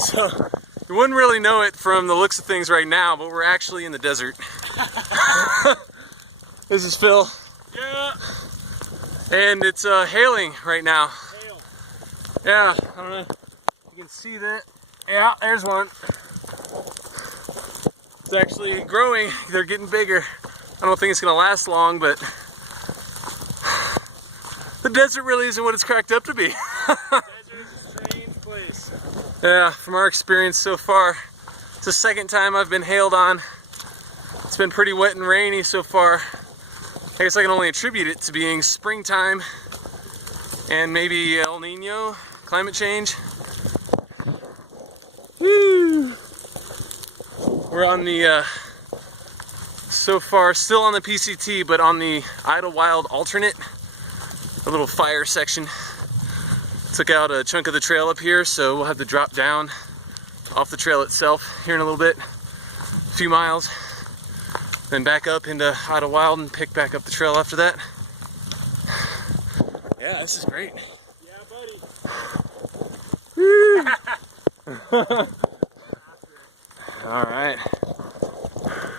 So you wouldn't really know it from the looks of things right now, but we're actually in the desert. This is Phil. Yeah. And it's hailing right now. Hail. Yeah, I don't know if you can see that. Yeah, there's one. It's actually growing. They're getting bigger. I don't think it's gonna last long, but the desert really isn't what it's cracked up to be. The desert is a strange place. Yeah, from our experience so far, it's the second time I've been hailed on. It's been pretty wet and rainy so far. I guess I can only attribute it to being springtime and maybe El Nino, climate change. Woo! We're on the, so far, still on the PCT, but on the Idlewild alternate, a little fire section. Took out a chunk of the trail up here, so we'll have to drop down off the trail itself here in a little bit, a few miles. Then back up into Idlewild and pick back up the trail after that. Yeah, this is great. Yeah, buddy. Woo!